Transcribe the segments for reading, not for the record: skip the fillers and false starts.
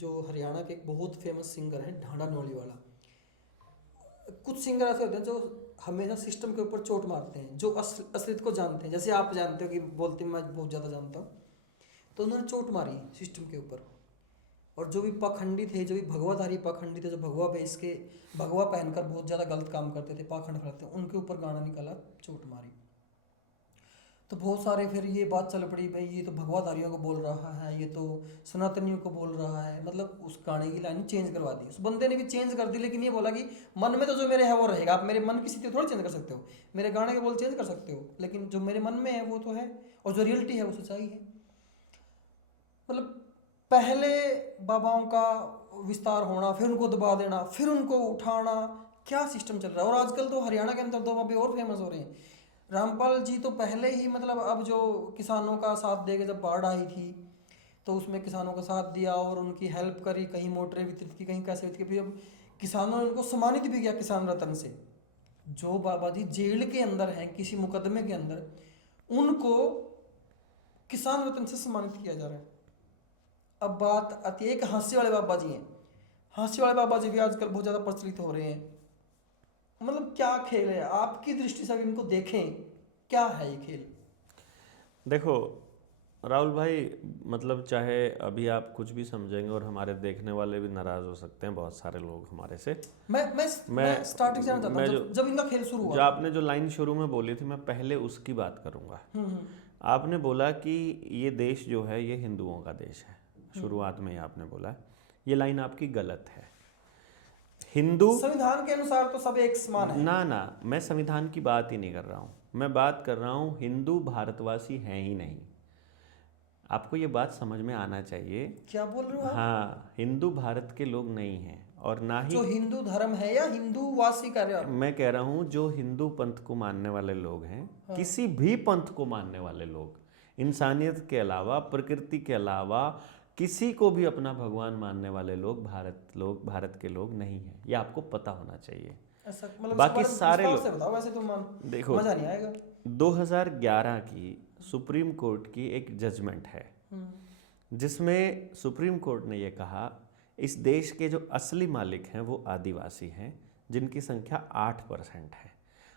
जो हरियाणा के एक बहुत फेमस सिंगर हैं ढांडा नौलीवाला। कुछ सिंगर ऐसे होते हैं जो हमेशा सिस्टम के ऊपर चोट मारते हैं, जो असलियत को जानते हैं, जैसे आप जानते हो कि बोलते मैं बहुत ज़्यादा जानता हूँ। तो उन्होंने चोट मारी सिस्टम के ऊपर। और जो भी पाखंडी थे, जो भी भगवाधारी पाखंडी थे, जो भगवा बेच के भगवा पहनकर बहुत ज़्यादा गलत काम करते थे, पाखंड फैलाते थे, उनके ऊपर गाना निकाला, चोट मारी। तो बहुत सारे फिर ये बात चल पड़ी, भाई ये तो भगवाधारियों को बोल रहा है, ये तो सनातनियों को बोल रहा है। मतलब उस गाने की लाइन चेंज करवा दी, उस बंदे ने भी चेंज कर दी, लेकिन ये बोला कि मन में तो जो मेरे है वो रहेगा। आप मेरे मन की स्थिति थोड़ी चेंज कर सकते हो, मेरे गाने के बोल चेंज कर सकते हो, लेकिन जो मेरे मन में है वो तो है, और जो रियलिटी है वो सच्चाई है। मतलब पहले बाबाओं का विस्तार होना, फिर उनको दबा देना, फिर उनको उठाना, क्या सिस्टम चल रहा है। और आजकल तो हरियाणा के अंदर दो बाबे और फेमस हो रहे हैं। रामपाल जी तो पहले ही मतलब अब जो किसानों का साथ दे के जब बाढ़ आई थी तो उसमें किसानों का साथ दिया और उनकी हेल्प करी, कहीं मोटरें वितरित की, कहीं कैसे वितरित की। फिर अब किसानों ने उनको सम्मानित भी किया किसान रत्न से। जो बाबा जी जेल के अंदर हैं किसी मुकदमे के अंदर, उनको किसान रत्न से सम्मानित किया जा रहा है। अब बात आती है, एक हास्य वाले बाबा जी हैं, हास्य वाले बाबा जी भी आजकल बहुत ज़्यादा प्रचलित हो रहे हैं। मतलब क्या खेल है आपकी दृष्टि से, अगर इनको देखें क्या है ये खेल? देखो राहुल भाई, मतलब चाहे अभी आप कुछ भी समझेंगे और हमारे देखने वाले भी नाराज़ हो सकते हैं, बहुत सारे लोग हमारे से। मैं स्टार्टिंग से जानना चाहता मैं हूँ, जो जब इनका खेल शुरू हुआ जो था। आपने जो लाइन शुरू में बोली थी, मैं पहले उसकी बात करूंगा। आपने बोला कि ये देश जो है ये हिंदुओं का देश है, शुरुआत में ही आपने बोला। ये लाइन आपकी गलत है। हिंदू संविधान के अनुसार तो सब एक समान है। ना ना, मैं संविधान की बात ही नहीं कर रहा हूँ, मैं बात कर रहा हूँ हिंदू भारतवासी हैं ही नहीं। आपको ये बात समझ में आना चाहिए। क्या बोल रहे हो आप? हाँ, हिंदू भारत के लोग नहीं हैं, और ना ही जो हिंदू धर्म है या हिंदू वासी कर रहे हो आप? मैं कह रहा हूँ जो हिंदू पंथ को मानने वाले लोग हैं, किसी भी पंथ को मानने वाले लोग, इंसानियत के अलावा, प्रकृति के अलावा किसी को भी अपना भगवान मानने वाले लोग भारत के लोग नहीं हैं। ये आपको पता होना चाहिए। ऐसा मतलब बाकी इसके बारे में सारे विस्तार लोग से बताओ, वैसे तो देखो, मजा नहीं आएगा। 2011 की सुप्रीम कोर्ट की एक जजमेंट है जिसमें सुप्रीम कोर्ट ने ये कहा इस देश के जो असली मालिक हैं वो आदिवासी हैं, जिनकी संख्या 8% है,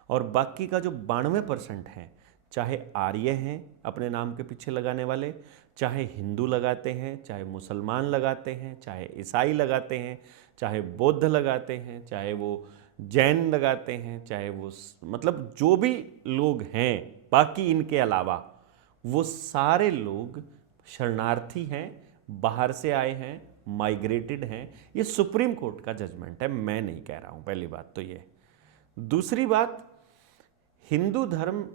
और बाकी का जो 92% है, चाहे आर्य हैं अपने नाम के पीछे लगाने वाले, चाहे हिंदू लगाते हैं, चाहे मुसलमान लगाते हैं, चाहे ईसाई लगाते हैं, चाहे बौद्ध लगाते हैं, चाहे वो जैन लगाते हैं, चाहे वो मतलब जो भी लोग हैं बाकी इनके अलावा, वो सारे लोग शरणार्थी हैं, बाहर से आए हैं, माइग्रेटेड हैं। ये सुप्रीम कोर्ट का जजमेंट है, मैं नहीं कह रहा हूं। पहली बात तो ये। दूसरी बात, हिंदू धर्म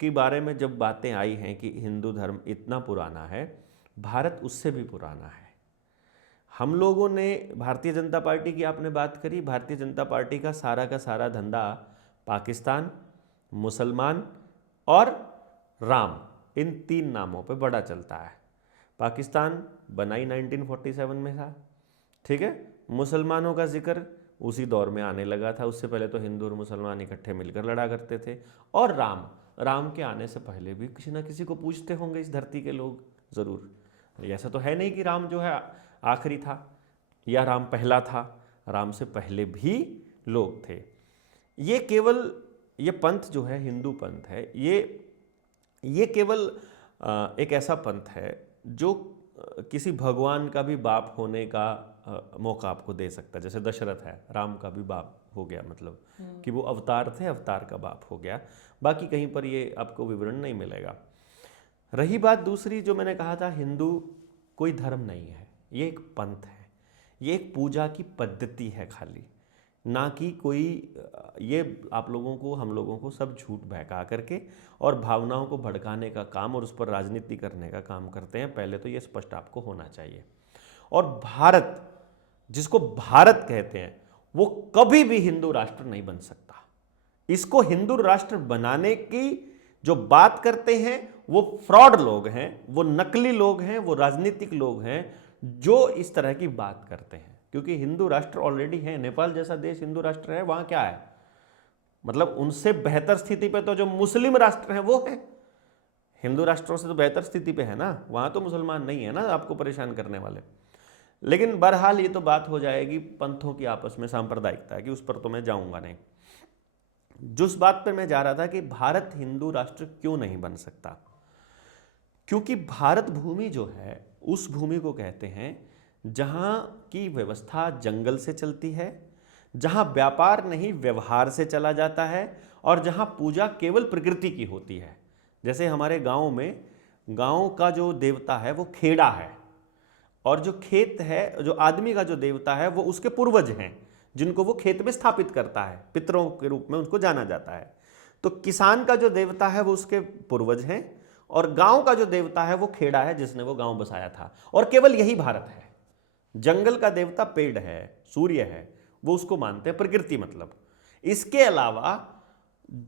के बारे में जब बातें आई हैं कि हिंदू धर्म इतना पुराना है, भारत उससे भी पुराना है। हम लोगों ने, भारतीय जनता पार्टी की आपने बात करी, भारतीय जनता पार्टी का सारा धंधा पाकिस्तान, मुसलमान और राम, इन 3 नामों पे बड़ा चलता है। पाकिस्तान बनाई 1947 में था, ठीक है। मुसलमानों का जिक्र उसी दौर में आने लगा था, उससे पहले तो हिंदू और मुसलमान इकट्ठे मिलकर लड़ा करते थे। और राम के आने से पहले भी किसी ना किसी को पूछते होंगे इस धरती के लोग ज़रूर। ऐसा तो है नहीं कि राम जो है आखिरी था या राम पहला था, राम से पहले भी लोग थे। ये केवल ये पंथ जो है, हिंदू पंथ है, ये केवल एक ऐसा पंथ है जो किसी भगवान का भी बाप होने का मौका आपको दे सकता है। जैसे दशरथ है, राम का भी बाप हो गया, मतलब कि वो अवतार थे, अवतार का बाप हो गया। बाकी कहीं पर ये आपको विवरण नहीं मिलेगा। रही बात दूसरी, जो मैंने कहा था, हिंदू कोई धर्म नहीं है, ये एक पंथ है, ये एक पूजा की पद्धति है खाली, ना कि कोई, ये आप लोगों को, हम लोगों को सब झूठ बहका करके और भावनाओं को भड़काने का काम और उस पर राजनीति करने का काम करते हैं। पहले तो ये स्पष्ट आपको होना चाहिए। और भारत, जिसको भारत कहते हैं, वो कभी भी हिंदू राष्ट्र नहीं बन सकता। इसको हिंदू राष्ट्र बनाने की जो बात करते हैं वो फ्रॉड लोग हैं, वो नकली लोग हैं, वो राजनीतिक लोग हैं जो इस तरह की बात करते हैं। क्योंकि हिंदू राष्ट्र ऑलरेडी है, नेपाल जैसा देश हिंदू राष्ट्र है, वहां क्या है, मतलब उनसे बेहतर स्थिति पे तो जो मुस्लिम राष्ट्र हैं वो है, हिंदू राष्ट्रों से तो बेहतर स्थिति पे है ना, वहां तो मुसलमान नहीं है ना आपको परेशान करने वाले। लेकिन बहरहाल ये तो बात हो जाएगी पंथों की आपस में सांप्रदायिकता की, उस पर तो मैं जाऊंगा नहीं। जिस बात पर मैं जा रहा था कि भारत हिंदू राष्ट्र क्यों नहीं बन सकता, क्योंकि भारत भूमि जो है उस भूमि को कहते हैं जहां की व्यवस्था जंगल से चलती है, जहां व्यापार नहीं व्यवहार से चला जाता है, और जहां पूजा केवल प्रकृति की होती है। जैसे हमारे गांव में, गांव का जो देवता है वो खेड़ा है, और जो खेत है, जो आदमी का जो देवता है वो उसके पूर्वज हैं, जिनको वो खेत में स्थापित करता है, पितरों के रूप में उनको जाना जाता है। तो किसान का जो देवता है वो उसके पूर्वज हैं, और गांव का जो देवता है वो खेड़ा है जिसने वो गांव बसाया था। और केवल यही भारत है। जंगल का देवता पेड़ है, सूर्य है, वो उसको मानते हैं, प्रकृति मतलब। इसके अलावा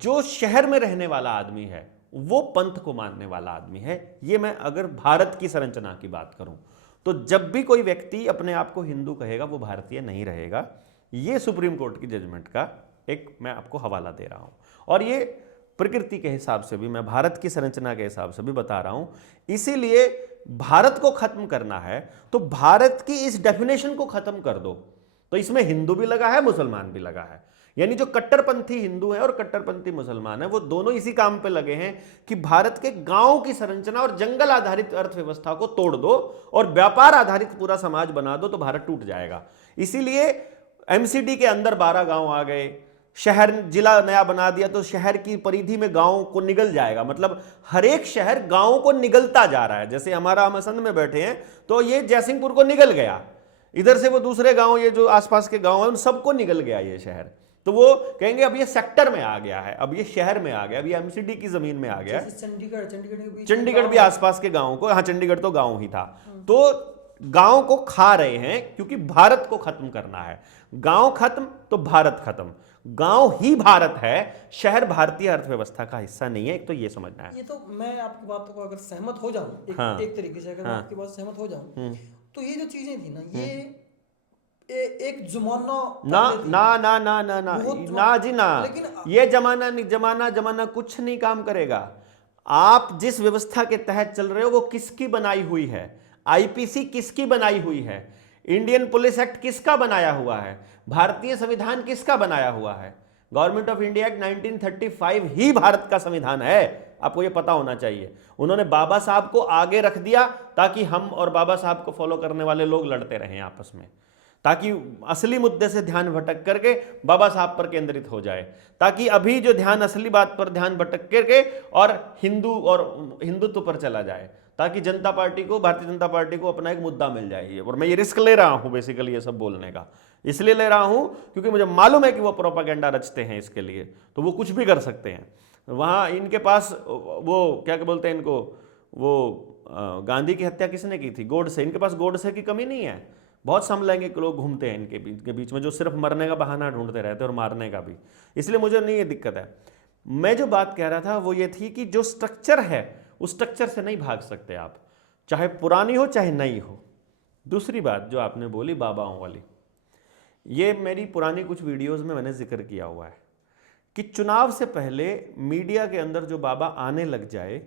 जो शहर में रहने वाला आदमी है वो पंथ को मानने वाला आदमी है। ये मैं अगर भारत की संरचना की बात करूं तो जब भी कोई व्यक्ति अपने आप को हिंदू कहेगा वो भारतीय नहीं रहेगा। ये सुप्रीम कोर्ट की जजमेंट का एक मैं आपको हवाला दे रहा हूं, और ये प्रकृति के हिसाब से भी, मैं भारत की संरचना के हिसाब से भी बता रहा हूं। इसीलिए भारत को खत्म करना है तो भारत की इस डेफिनेशन को खत्म कर दो। तो इसमें हिंदू भी लगा है, मुसलमान भी लगा है। यानी जो कट्टरपंथी हिंदू है और कट्टरपंथी मुसलमान है वो दोनों इसी काम पे लगे हैं कि भारत के गांव की संरचना और जंगल आधारित अर्थव्यवस्था को तोड़ दो और व्यापार आधारित पूरा समाज बना दो, तो भारत टूट जाएगा। इसीलिए एमसीडी के अंदर 12 गांव आ गए, शहर जिला नया बना दिया तो शहर की परिधि में गांव को निगल जाएगा। मतलब हर एक शहर गांव को निगलता जा रहा है। जैसे हमारा, हम असंध में बैठे हैं तो ये जयसिंहपुर को निगल गया, इधर से वो दूसरे गांव, ये जो आसपास के गांव हैं उन सबको निगल गया ये शहर। तो वो कहेंगे अब ये सेक्टर में आ गया है, अब ये शहर में आ गया, अब ये एमसीडी की जमीन में आ गया। चंडीगढ़ भी आसपास के गांव को, हाँ चंडीगढ़ तो गांव ही था। तो गांव को खा रहे हैं क्योंकि भारत को खत्म करना है। गांव खत्म तो भारत खत्म। गांव ही भारत है, शहर भारतीय अर्थव्यवस्था का हिस्सा नहीं है। एक तो ये समझना है। ये तो मैं आपकी बातों को अगर सहमत हो जाऊं एक तरीके से, अगर मैं आपकी बात से सहमत हो जाऊं तो ये जो चीजें थी ना, ये एक जमाना ना ना ना ना ना ना ना जी ना, ये जमाना नहीं, जमाना कुछ नहीं काम करेगा। आप जिस व्यवस्था के तहत चल रहे हो वो किसकी बनाई हुई है? आईपीसी किसकी बनाई हुई है? इंडियन पुलिस एक्ट किसका बनाया हुआ है? भारतीय संविधान किसका बनाया हुआ है? गवर्नमेंट ऑफ इंडिया एक्ट 1935 ही भारत का संविधान है, आपको यह पता होना चाहिए। उन्होंने बाबा साहब को आगे रख दिया ताकि हम और बाबा साहब को फॉलो करने वाले लोग लड़ते रहें आपस में, ताकि असली मुद्दे से ध्यान भटक करके बाबा साहब पर केंद्रित हो जाए, ताकि अभी जो ध्यान असली बात पर ध्यान भटक करके और हिंदुत्व पर चला जाए, ताकि जनता पार्टी को, भारतीय जनता पार्टी को अपना एक मुद्दा मिल जाए। और मैं ये रिस्क ले रहा हूं बेसिकली ये सब बोलने का, इसलिए ले रहा हूं क्योंकि मुझे मालूम है कि वो प्रोपागेंडा रचते हैं इसके लिए, तो वो कुछ भी कर सकते हैं। वहाँ इनके पास वो क्या बोलते हैं इनको, वो गांधी की हत्या किसने की थी? गोडसे। इनके पास गोडसे की कमी नहीं है। बहुत समलैंगिक लोग घूमते हैं इनके बीच में जो सिर्फ मरने का बहाना ढूंढते रहते हैं और मारने का भी, इसलिए मुझे नहीं ये दिक्कत है। मैं जो बात कह रहा था वो ये थी कि जो स्ट्रक्चर है उस स्ट्रक्चर से नहीं भाग सकते आप, चाहे पुरानी हो चाहे नई हो। दूसरी बात जो आपने बोली बाबाओं वाली, ये मेरी पुरानी कुछ वीडियोस में मैंने जिक्र किया हुआ है कि चुनाव से पहले मीडिया के अंदर जो बाबा आने लग जाए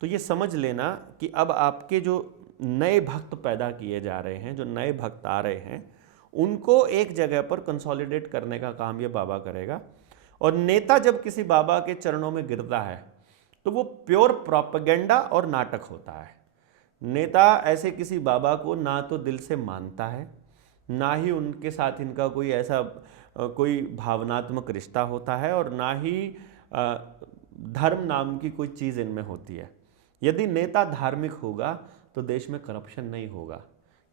तो ये समझ लेना कि अब आपके जो नए भक्त पैदा किए जा रहे हैं, जो नए भक्त आ रहे हैं, उनको एक जगह पर कंसोलिडेट करने का काम ये बाबा करेगा। और नेता जब किसी बाबा के चरणों में गिरता है तो वो प्योर प्रोपेगेंडा और नाटक होता है। नेता ऐसे किसी बाबा को ना तो दिल से मानता है, ना ही उनके साथ इनका कोई ऐसा कोई भावनात्मक रिश्ता होता है, और ना ही धर्म नाम की कोई चीज़ इनमें होती है। यदि नेता धार्मिक होगा तो देश में करप्शन नहीं होगा।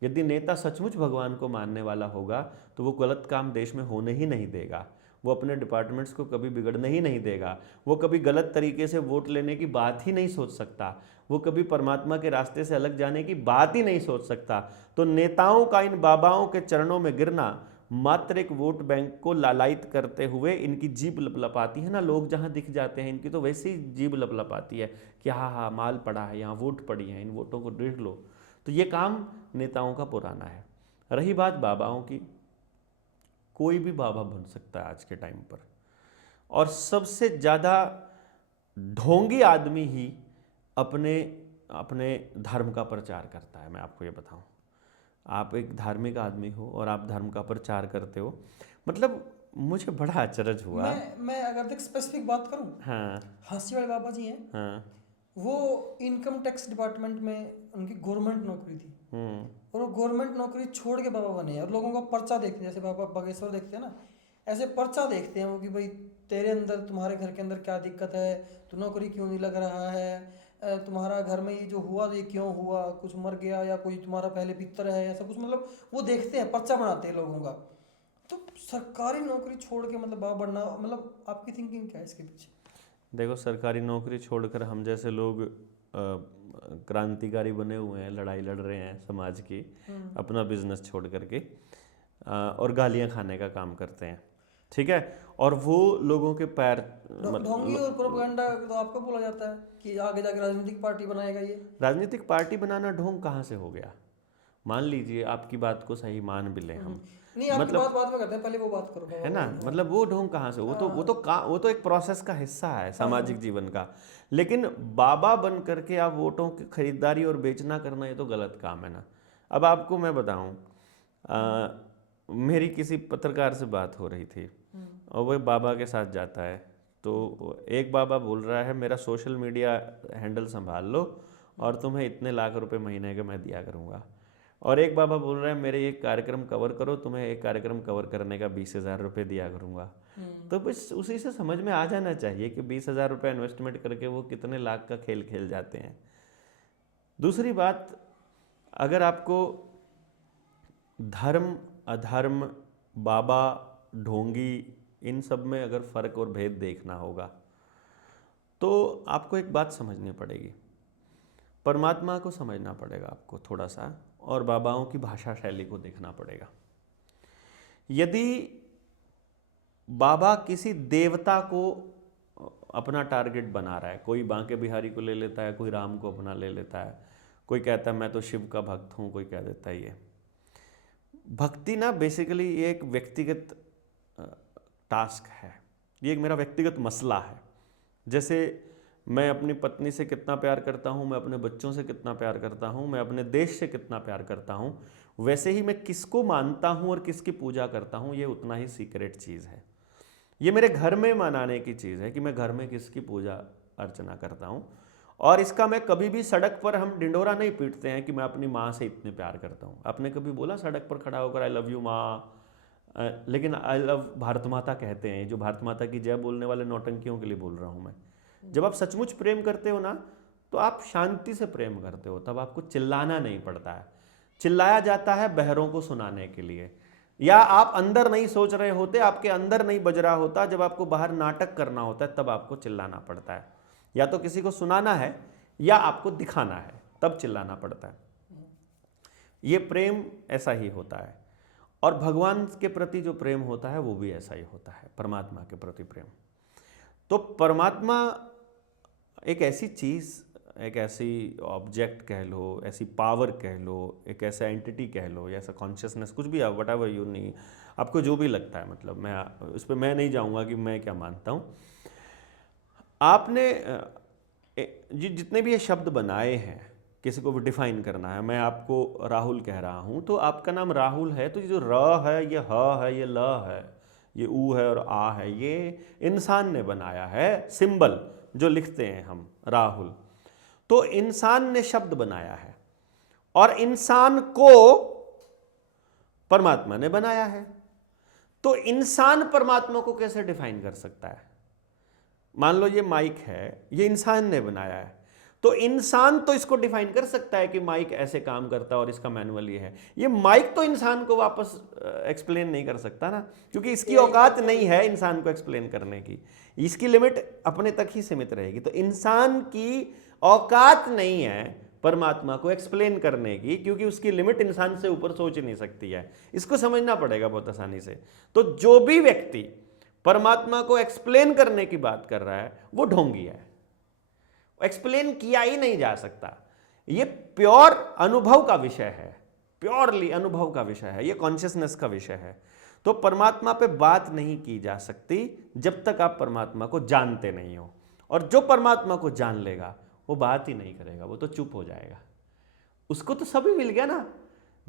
यदि नेता सचमुच भगवान को मानने वाला होगा तो वो गलत काम देश में होने ही नहीं देगा। वो अपने डिपार्टमेंट्स को कभी बिगड़ने ही नहीं देगा। वो कभी गलत तरीके से वोट लेने की बात ही नहीं सोच सकता। वो कभी परमात्मा के रास्ते से अलग जाने की बात ही नहीं सोच सकता। तो नेताओं का इन बाबाओं के चरणों में गिरना मात्र एक वोट बैंक को लालायित करते हुए, इनकी जीभ लपलपाती है ना, लोग जहाँ दिख जाते हैं इनकी तो वैसे ही जीभ लपलपाती है कि हाँ हाँ माल पड़ा है, यहाँ वोट पड़ी है, इन वोटों को देख लो। तो ये काम नेताओं का पुराना है। रही बात बाबाओं की, कोई भी बाबा बन सकता है आज के टाइम पर, और सबसे ज़्यादा ढोंगी आदमी ही अपने अपने धर्म का प्रचार करता है। मैं आपको ये बताऊं, आप एक धार्मिक आदमी हो और आप धर्म का प्रचार करते हो, मतलब मुझे बड़ा अचरज हुआ। मैं अगर देख स्पेसिफिक बात करूं, हाँ हंसी वाले बाबा जी हैं, हाँ। वो इनकम टैक्स डिपार्टमेंट में उनकी गवर्नमेंट नौकरी थी, और वो गवर्नमेंट नौकरी छोड़ के बाबा बने हैं, और लोगों का पर्चा देखते हैं, जैसे बाबा बागेश्वर देखते हैं ना, ऐसे पर्चा देखते हैं वो कि भाई तेरे अंदर, तुम्हारे घर के अंदर क्या दिक्कत है, तू नौकरी क्यों नहीं लग रहा है, तुम्हारा घर में ये जो हुआ ये क्यों हुआ, कुछ मर गया या कोई तुम्हारा पहले पितर है, ऐसा कुछ, मतलब वो देखते हैं, पर्चा बनाते हैं लोगों का। तो सरकारी नौकरी छोड़ के मतलब बाबा बनना, मतलब आपकी थिंकिंग क्या है इसके पीछे? देखो, सरकारी नौकरी छोड़कर हम जैसे लोग क्रांतिकारी बने हुए हैं, लड़ाई लड़ रहे हैं समाज की, अपना बिजनेस छोड़ करके, और गालियां खाने का काम करते हैं, ठीक है, और वो लोगों के पैर ढोंगी और प्रोपेगेंडा तो आपको बोला जाता है कि आगे जाके राजनीतिक पार्टी बनाएगा ये। राजनीतिक पार्टी बनाना ढोंग कहाँ से हो गया? मान लीजिए आपकी बात को सही मान भी लें हम, नहीं, आपकी मतलब बात बाद में करते हैं, पहले वो बात करो है ना, मतलब वो ढोंग कहाँ से? वो तो एक प्रोसेस का हिस्सा है सामाजिक जीवन का। लेकिन बाबा बन करके आप वोटों की खरीदारी और बेचना करना, ये तो गलत काम है ना। अब आपको मैं बताऊं, मेरी किसी पत्रकार से बात हो रही थी और वो बाबा के साथ जाता है, तो एक बाबा बोल रहा है मेरा सोशल मीडिया हैंडल संभाल लो और तुम्हें इतने लाख रुपए महीने के मैं दिया करूँगा, और एक बाबा बोल रहा है मेरे एक कार्यक्रम कवर करो, तुम्हें एक कार्यक्रम कवर करने का 20,000 रुपये दिया करूँगा। तो बस उसी से समझ में आ जाना चाहिए कि 20,000 रुपये इन्वेस्टमेंट करके वो कितने लाख का खेल खेल जाते हैं। दूसरी बात, अगर आपको धर्म अधर्म, बाबा ढोंगी, इन सब में अगर फ़र्क और भेद देखना होगा तो आपको एक बात समझनी पड़ेगी, परमात्मा को समझना पड़ेगा आपको थोड़ा सा, और बाबाओं की भाषा शैली को देखना पड़ेगा। यदि बाबा किसी देवता को अपना टारगेट बना रहा है, कोई बांके बिहारी को ले लेता है, कोई राम को अपना ले लेता है, कोई कहता है मैं तो शिव का भक्त हूँ, कोई कह देता है ये भक्ति ना, बेसिकली ये एक व्यक्तिगत टास्क है, ये एक मेरा व्यक्तिगत मसला है। जैसे मैं अपनी पत्नी से कितना प्यार करता हूँ, मैं अपने बच्चों से कितना प्यार करता हूँ, मैं अपने देश से कितना प्यार करता हूँ, वैसे ही मैं किसको मानता हूँ और किसकी पूजा करता हूँ, ये उतना ही सीक्रेट चीज़ है। ये मेरे घर में मनाने की चीज़ है कि मैं घर में किसकी पूजा अर्चना करता हूँ, और इसका मैं कभी भी सड़क पर हम डिंडोरा नहीं पीटते हैं कि मैं अपनी माँ से इतने प्यार करता हूँ। आपने कभी बोला सड़क पर खड़ा होकर आई लव यू माँ? लेकिन आई लव भारत माता कहते हैं, जो भारत माता की जय बोलने वाले नौटंकियों के लिए बोल रहा हूँ मैं। जब आप सचमुच प्रेम करते हो ना, तो आप शांति से प्रेम करते हो, तब आपको चिल्लाना नहीं पड़ता है। चिल्लाया जाता है बहरों को सुनाने के लिए, या आप अंदर नहीं सोच रहे होते, आपके अंदर नहीं बज रहा होता, जब आपको बाहर नाटक करना होता है तब आपको चिल्लाना पड़ता है। या तो किसी को सुनाना है या आपको दिखाना है, तब चिल्लाना पड़ता है। ये प्रेम ऐसा ही होता है, और भगवान के प्रति जो प्रेम होता है वो भी ऐसा ही होता है, परमात्मा के प्रति प्रेम। तो परमात्मा एक ऐसी चीज़, एक ऐसी ऑब्जेक्ट कह लो, ऐसी पावर कह लो, एक ऐसा एंटिटी कह लो, या ऐसा कॉन्शियसनेस, कुछ भी, वट एवर यू नहीं, आपको जो भी लगता है, मतलब मैं उस पर मैं नहीं जाऊंगा कि मैं क्या मानता हूँ। आपने जितने भी ये शब्द बनाए हैं, किसी को भी डिफाइन करना है, मैं आपको राहुल कह रहा हूँ तो आपका नाम राहुल है, तो ये जो र है, ये ह है, ये ल है, ये ऊ है और आ है, ये इंसान ने बनाया है। सिंबल जो लिखते हैं हम राहुल, तो इंसान ने शब्द बनाया है, और इंसान को परमात्मा ने बनाया है। तो इंसान परमात्मा को कैसे डिफाइन कर सकता है? मान लो ये माइक है, ये इंसान ने बनाया है, तो इंसान तो इसको डिफाइन कर सकता है कि माइक ऐसे काम करता है और इसका मैनुअल ये है। ये माइक तो इंसान को वापस एक्सप्लेन नहीं कर सकता ना, क्योंकि इसकी औकात नहीं है इंसान को एक्सप्लेन करने की, इसकी लिमिट अपने तक ही सीमित रहेगी। तो इंसान की औकात नहीं है परमात्मा को एक्सप्लेन करने की, क्योंकि उसकी लिमिट इंसान से ऊपर सोच नहीं सकती है। इसको समझना पड़ेगा बहुत आसानी से। तो जो भी व्यक्ति परमात्मा को एक्सप्लेन करने की बात कर रहा है वो ढोंगी है, एक्सप्लेन किया ही नहीं जा सकता। ये प्योर अनुभव का विषय है, प्योरली अनुभव का विषय है, ये कॉन्शियसनेस का विषय है। तो परमात्मा पे बात नहीं की जा सकती जब तक आप परमात्मा को जानते नहीं हो, और जो परमात्मा को जान लेगा वो बात ही नहीं करेगा, वो तो चुप हो जाएगा। उसको तो सभी मिल गया ना,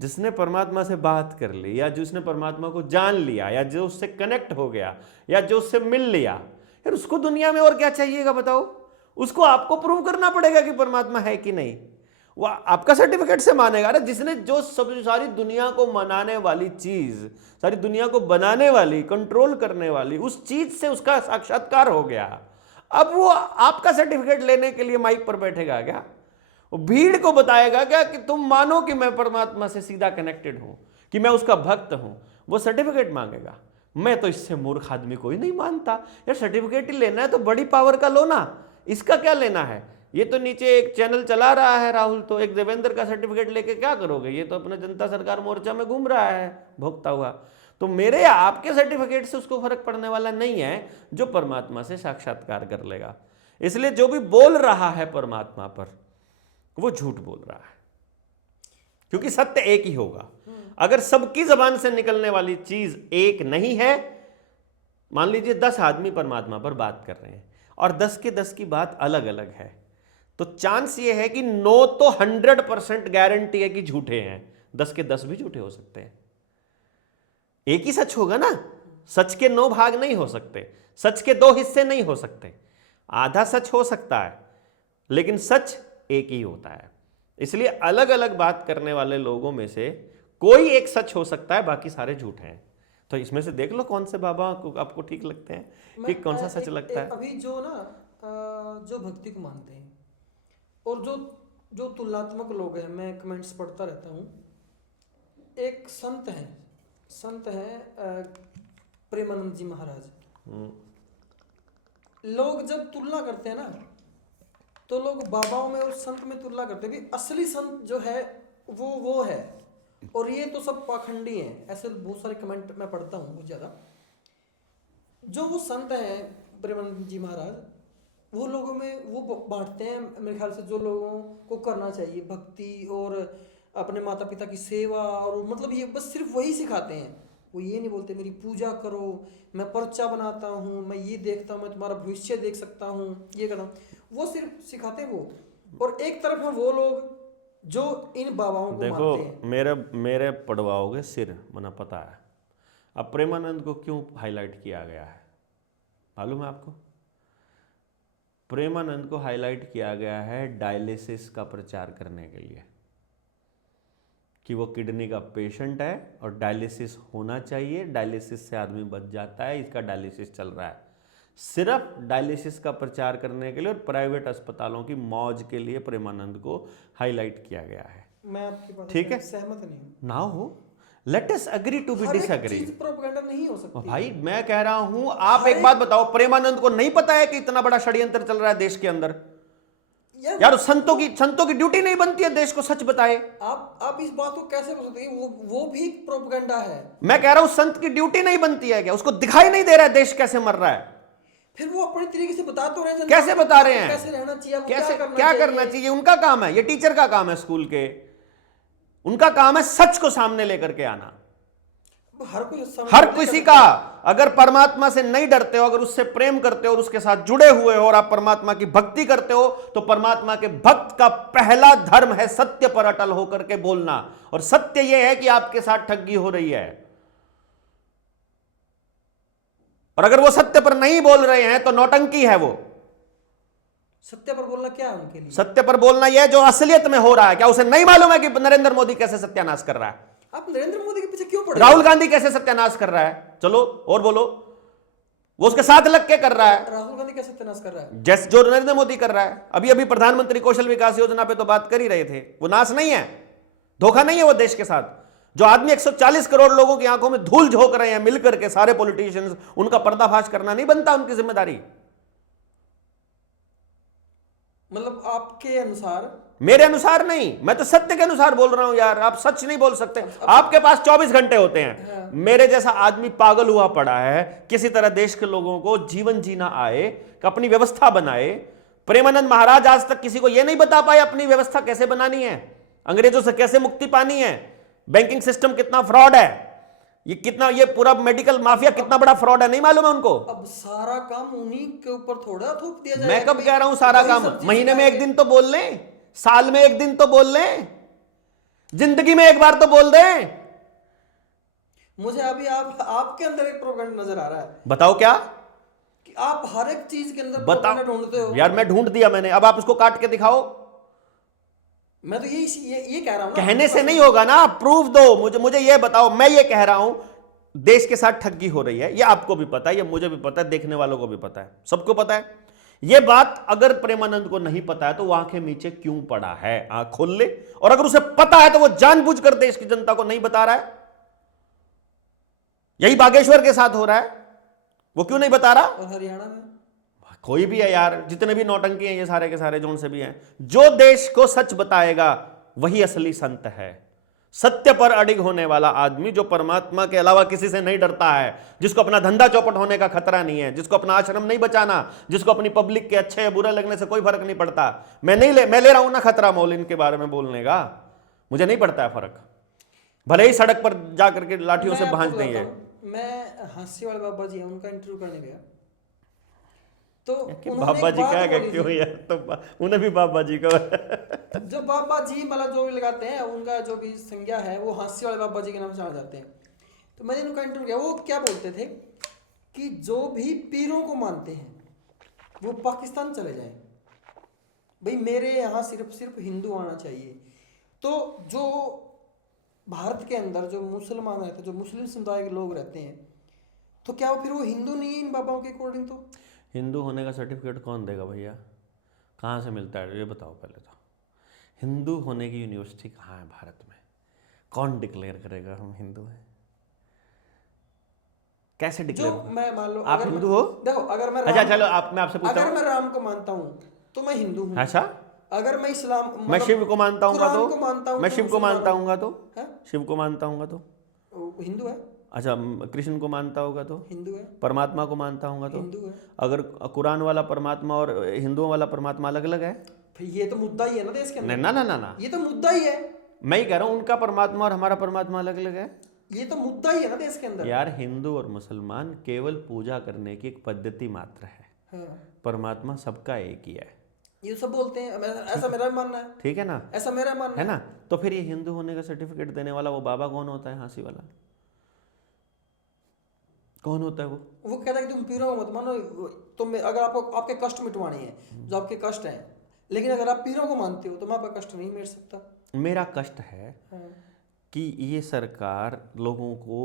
जिसने परमात्मा से बात कर ली, या जिसने परमात्मा को जान लिया, या जो उससे कनेक्ट हो गया, या जो उससे मिल लिया, यार उसको दुनिया में और क्या चाहिएगा बताओ? उसको आपको प्रूव करना पड़ेगा कि परमात्मा है कि नहीं। वो आपका सर्टिफिकेट से मानेगा। अरे जिसने जो सब सारी दुनिया को मनाने वाली चीज, सारी दुनिया को बनाने वाली, कंट्रोल करने वाली, उस चीज से उसका साक्षात्कार हो गया, अब वो आपका सर्टिफिकेट लेने के लिए माइक पर बैठेगा क्या? वो भीड़ को बताएगा क्या कि तुम मानो कि मैं परमात्मा से सीधा कनेक्टेड हूं, कि मैं उसका भक्त हूं? वो सर्टिफिकेट मांगेगा। मैं तो इससे मूर्ख आदमी कोई नहीं मानता। यार सर्टिफिकेट ही लेना है तो बड़ी पावर का लो ना, इसका क्या लेना है? ये तो नीचे एक चैनल चला रहा है राहुल, तो एक देवेंद्र का सर्टिफिकेट लेके क्या करोगे? ये तो अपने जनता सरकार मोर्चा में घूम रहा है भोगता हुआ। तो मेरे या आपके सर्टिफिकेट से उसको फर्क पड़ने वाला नहीं है, जो परमात्मा से साक्षात्कार कर लेगा। इसलिए जो भी बोल रहा है परमात्मा पर, वो झूठ बोल रहा है, क्योंकि सत्य एक ही होगा। अगर सबकी जबान से निकलने वाली चीज एक नहीं है, मान लीजिए 10 आदमी परमात्मा पर बात कर रहे हैं और 10 के 10 की बात अलग अलग है, तो चांस ये है कि 9 तो 100% गारंटी है कि झूठे हैं, 10 के 10 भी झूठे हो सकते हैं। एक ही सच होगा ना, सच के 9 भाग नहीं हो सकते, सच के 2 हिस्से नहीं हो सकते। आधा सच हो सकता है, लेकिन सच एक ही होता है। इसलिए अलग अलग बात करने वाले लोगों में से कोई एक सच हो सकता है, बाकी सारे झूठ हैं। तो इसमें से देख लो कौन से बाबा को आपको ठीक लगते हैं कि कौन सा सच लगता है। अभी जो ना जो भक्ति को मानते हैं और जो तुलनात्मक लोग हैं, मैं कमेंट्स पढ़ता रहता हूँ। एक संत हैं प्रेमानंद जी महाराज। लोग जब तुलना करते हैं ना, तो लोग बाबाओं में और संत में तुलना करते हैं। भी असली संत जो है वो है, और ये तो सब पाखंडी हैं। ऐसे बहुत सारे कमेंट मैं पढ़ता हूँ बहुत ज़्यादा। जो वो संत हैं प्रेमानंद जी महाराज, वो लोगों में वो बांटते हैं मेरे ख्याल से, जो लोगों को करना चाहिए भक्ति और अपने माता पिता की सेवा, और मतलब ये बस सिर्फ वही सिखाते हैं। वो ये नहीं बोलते मेरी पूजा करो, मैं पर्चा बनाता हूँ, मैं ये देखता हूँ, मैं तुम्हारा भविष्य देख सकता हूँ, ये करता हूँ। वो सिर्फ सिखाते वो। और एक तरफ है वो लोग जो इन बाबाओं को देखो, मानते हैं। मेरे पड़वाओगे सिर, मना पता है। अब प्रेमानंद को क्यों हाईलाइट किया गया है मालूम है आपको? प्रेमानंद को हाईलाइट किया गया है डायलिसिस का प्रचार करने के लिए, कि वो किडनी का पेशेंट है और डायलिसिस होना चाहिए, डायलिसिस से आदमी बच जाता है, इसका डायलिसिस चल रहा है। सिर्फ डायलिसिस का प्रचार करने के लिए और प्राइवेट अस्पतालों की मौज के लिए प्रेमानंद को हाईलाइट किया गया है। मैं आपकी बात ठीक है, सहमत नहीं हूं। ना हो, let us agree to be disagree. Propaganda नहीं हो सकती भाई मैं कह रहा हूं, आप एक बात बताओ, प्रेमानंद को नहीं पता है कि इतना बड़ा षड्यंत्र चल रहा है देश के अंदर? यार संतों की ड्यूटी नहीं बनती है देश को सच बताए? आप इस बात को कैसे बोल सकते हैं? वो भी प्रोपेगेंडा है। मैं कह रहा हूं संत की ड्यूटी नहीं बनती है क्या? उसको दिखाई नहीं दे रहा है देश कैसे मर रहा है? फिर वो अपने तरीके से बता तो रहे हैं, कैसे बता रहे हैं, कैसे रहना चाहिए, कैसे क्या करना चाहिए? उनका काम है, ये टीचर का काम है स्कूल के, उनका काम है सच को सामने लेकर के आना। हर किसी का, अगर परमात्मा से नहीं डरते हो, अगर उससे प्रेम करते हो और उसके साथ जुड़े हुए हो और आप परमात्मा की भक्ति करते हो, तो परमात्मा के भक्त का पहला धर्म है सत्य पर अटल होकर के बोलना। और सत्य यह है कि आपके साथ ठगी हो रही है, और अगर वो सत्य पर नहीं बोल रहे हैं तो नौटंकी है। वो सत्य पर बोलना क्या है उनके लिए? सत्य पर बोलना यह जो असलियत में हो रहा है। क्या उसे नहीं मालूम है कि नरेंद्र मोदी कैसे सत्यानाश कर रहा है? आप नरेंद्र मोदी के पीछे क्यों पड़े? राहुल गांधी कैसे सत्यानाश कर रहा है? चलो और बोलो, वो उसके साथ लग के कर रहा है। राहुल गांधी कैसे सत्यानाश कर रहा है? जैसे जो नरेंद्र मोदी कर रहा है। अभी अभी प्रधानमंत्री कौशल विकास योजना पे तो बात कर ही रहे थे। वो नाश नहीं है, धोखा नहीं है वो देश के साथ। जो आदमी 140 करोड़ लोगों की आंखों में धूल झोंक रहे हैं मिलकर के सारे पॉलिटिशियंस, उनका पर्दाफाश करना नहीं बनता उनकी जिम्मेदारी। मतलब आपके अनुसार? मेरे अनुसार नहीं, मैं तो सत्य के अनुसार बोल रहा हूं यार। आप सच नहीं बोल सकते। आपके पास 24 घंटे होते हैं। मेरे जैसा आदमी पागल हुआ पड़ा है, किसी तरह देश के लोगों को जीवन जीना आए, अपनी व्यवस्था बनाए। प्रेमानंद महाराज आज तक किसी को यह नहीं बता पाए अपनी व्यवस्था कैसे बनानी है, अंग्रेजों से कैसे मुक्ति पानी है, बैंकिंग सिस्टम कितना फ्रॉड है, ये पूरा मेडिकल माफिया कितना बड़ा फ्रॉड है, नहीं मालूम है उनको। अब सारा काम उन्हीं के ऊपर थोड़ा थोप दिया जाए। मैं कब कह रहा हूं सारा काम? महीने में एक दिन तो बोल लें, साल में एक दिन तो बोल लें। जिंदगी में एक बार तो बोल दें। मुझे अभी आपके अंदर एक प्रोपेगेंडा नजर आ रहा है बताओ क्या? कि आप हर एक चीज के अंदर बताओ प्रोपेगेंडा ढूंढते हो। यार, मैं ढूंढ दिया मैंने, अब आप उसको काट के दिखाओ। मैं तो ये कह रहा हूं ना, कहने से नहीं होगा ना, प्रूफ दो मुझे। मुझे ये बताओ, मैं ये कह रहा हूं देश के साथ ठगी हो रही है, ये आपको भी पता है, ये मुझे भी पता है, देखने वालों को भी पता है, सबको पता है। ये बात अगर प्रेमानंद को नहीं पता है तो वो आंखें नीचे क्यों पड़ा है? आंख खोल ले। और अगर उसे पता है तो वो जानबूझकर देश की जनता को नहीं बता रहा है। यही बागेश्वर के साथ हो रहा है, वो क्यों नहीं बता रहा? और हरियाणा में कोई भी है यार, जितने भी नौटंकी हैं ये सारे के सारे जोन से भी हैं, जो देश को सच बताएगा वही असली संत है। सत्य पर अडिग होने वाला आदमी, जो परमात्मा के अलावा किसी से नहीं डरता है, जिसको अपना धंधा चौपट होने का खतरा नहीं है, जिसको अपना आश्रम नहीं बचाना, जिसको अपनी पब्लिक के अच्छे या बुरा लगने से कोई फर्क नहीं पड़ता। मैं ले रहा हूं ना खतरा मोल इनके बारे में बोलने का, मुझे नहीं पड़ता है फर्क, भले ही सड़क पर जाकर के लाठियों से भांज देंगे। मैं हास्य वाले बाबा जी हैं, उनका इंटरव्यू करने गया तो बाबा जी क्या है क्यों यार, तो उन्हें भी बाबा जी का जो बाबा जी मतलब जो भी लगाते हैं, उनका जो भी संज्ञा है वो हास्य वाले बाबा जी के नाम से जाने जाते हैं। तो मैंने उनका इंटरव्यू किया, वो क्या बोलते थे कि जो भी पीरों को मानते हैं वो पाकिस्तान चले जाएं, भाई मेरे यहाँ सिर्फ हिंदू आना चाहिए। तो जो भारत के अंदर जो मुसलमान रहते हैं, जो मुस्लिम समुदाय के लोग रहते हैं, तो क्या वो फिर वो हिंदू नहीं है इन बाबाओं के अकॉर्डिंग? तो हिंदू होने का सर्टिफिकेट कौन देगा भैया? कहाँ से मिलता है ये बताओ पहले तो। हिंदू होने की यूनिवर्सिटी कहाँ है भारत में? कौन डिक्लेयर करेगा हम हिंदू हैं? कैसे डिक्लेयर? जो मैं मान लो आप हिंदू हो, देखो अगर मैं अच्छा चलो मैं आपसे पूछता अगर हूँ, मैं राम को मानता हूँ तो मैं हिंदू हूँ। अच्छा अगर मैं इस्लाम मैं शिव को मानता हूँ कुरान तो को मानता हूँ, मैं शिव को मानता हूँ तो है? शिव को मानता हूँ तो वो हिंदू है। अच्छा, कृष्ण को मानता होगा तो हिंदू है। परमात्मा को मानता होगा तो हिंदू है। अगर कुरान वाला परमात्मा और हिंदुओं वाला परमात्मा अलग अलग है? फिर ये तो मुद्दा ही है ना देश के अंदर। ना ना ना ना, ये तो मुद्दा ही है। मैं ही कह रहा हूँ उनका परमात्मा और हमारा परमात्मा अलग अलग है। ये तो मुद्दा ही है ना देश के अंदर यार। हिंदू और मुसलमान केवल पूजा करने की एक पद्धति मात्र है। हाँ। परमात्मा सबका एक ही है। ये सब बोलते हैं, ऐसा मेरा भी मानना है। ठीक है ना? ऐसा मेरा मानना है ना? तो फिर ये हिंदू होने का सर्टिफिकेट देने वाला वो बाबा कौन होता है? हाँसी वाला कौन होता है? वो कहता है कि तुम पीरों को मत मानो, तुम अगर आपको आपके कष्ट मिटवाने हैं जो आपके कष्ट हैं, लेकिन अगर आप पीरों को मानते हो तो मैं आपका कष्ट नहीं मिट सकता। मेरा कष्ट है हाँ। कि ये सरकार लोगों को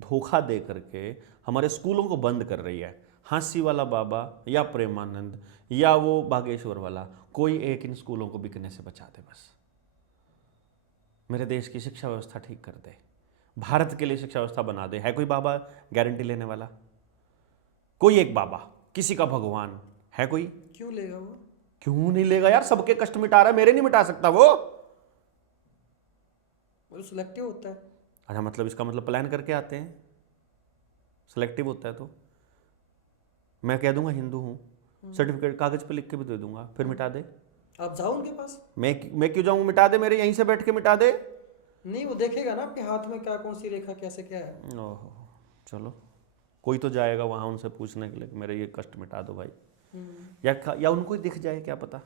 धोखा दे करके हमारे स्कूलों को बंद कर रही है। हाँसी वाला बाबा या प्रेमानंद या वो बागेश्वर वाला, कोई एक इन स्कूलों को बिकने से बचा दे बस। मेरे देश की शिक्षा व्यवस्था ठीक कर दे, भारत के लिए शिक्षा व्यवस्था बना दे। है कोई बाबा गारंटी लेने वाला? कोई एक बाबा, किसी का भगवान है कोई? क्यों लेगा वो? क्यों नहीं लेगा यार? सबके कष्ट मिटा रहा है, मेरे नहीं मिटा सकता वो सिलेक्टिव होता है। अच्छा, मतलब इसका मतलब प्लान करके आते हैं, सिलेक्टिव होता है। तो मैं कह दूंगा हिंदू हूँ, सर्टिफिकेट कागज पे लिख के भी दे दूंगा, फिर मिटा दे। आप जाओ उनके पास। मैं क्यों जाऊँ? मिटा दे, मेरे यहीं से बैठ के मिटा दे। नहीं, वो देखेगा ना आपके हाथ में क्या, कौन सी रेखा कैसे क्या है। ओहो, चलो कोई तो जाएगा वहाँ उनसे पूछने के लिए कि मेरे ये कष्ट मिटा दो भाई। या उनको ही दिख जाए, क्या पता।